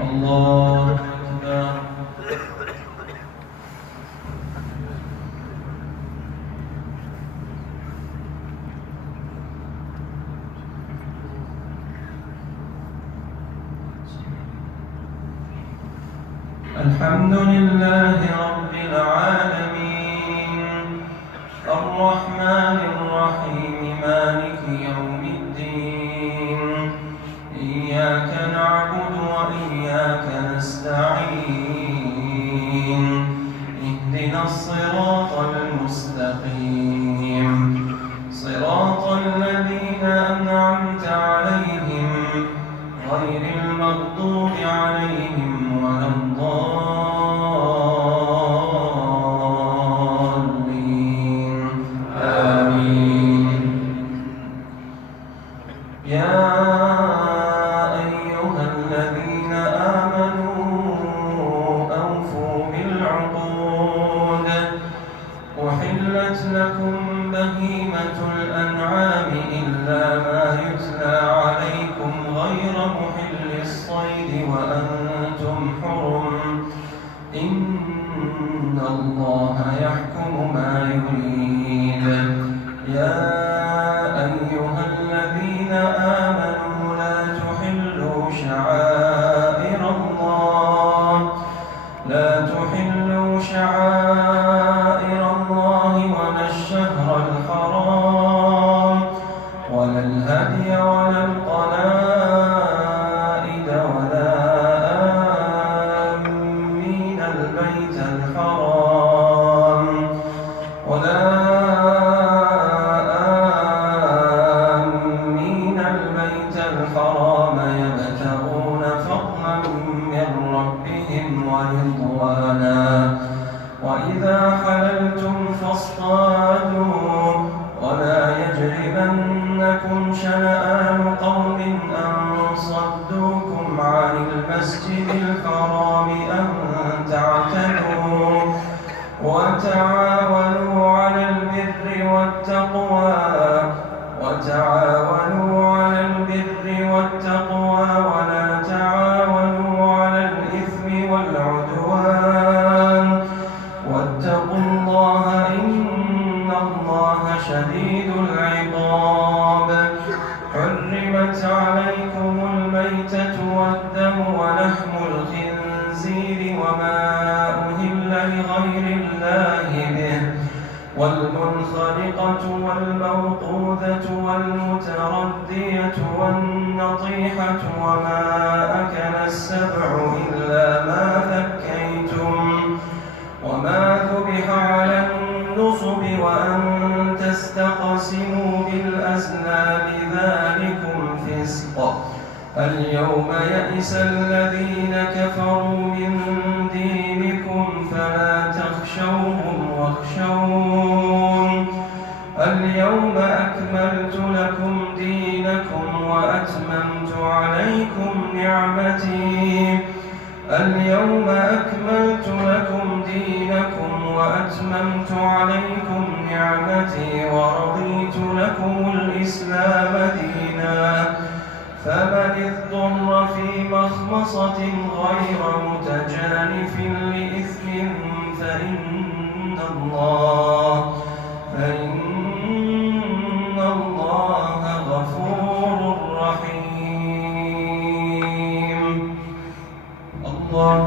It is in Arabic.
الله أكبر. الحمد لله رب العالمين الرحمن الرحيم مالك يوم الدين إياك نعبد وإياك نستعين اهدنا الصراط المستقيم صراط الذين أنعمت عليهم غير المغضوب عليهم ولا الضالين آمين. يا أيها الذين آمنوا أوفوا بالعقود أحلت لكم بهيمة الأنعام إلا ما يتلى عليكم غير محل الصيد وأنتم حرم إن الله يحكم ما يريد. يا أيها الذين آمنوا لا تحلوا شعائر الله ولا الشهر الحرام ولا الهدي ولا القلائد ولا آمين البيت الحرام يبتغون فضلا من ربهم ورضوانا وإذا حللتم فاصطادوا ولا يجرمنكم شنآن قوم أن صدوكم عن المسجد الحرام أن تعتدوا وتعاونوا على البر والتقوى ولا تعاونوا على الإثم والعدوان واتقوا الله إن الله شديد العقاب. حرمت عليكم الميتة والدم ولحم الخنزير وما أهل لغير الله به والمنخنقة والموقوذة والمتردية والنطيحة وما أكل السبع إلا ما ذكيتم وما ذبح على النصب وأن تستقسموا بالأزلام ذلكم فسق. اليوم يئس الذين كفروا من دينكم فلا تخشوهم واخشون. اليوم أكملت لكم دينكم وأتممت عليكم نعمتي ورضيت لكم الإسلام دينا. فمن اضطر في مخمصة غير متجانف لإثم فإن الله غفور رحيم. الله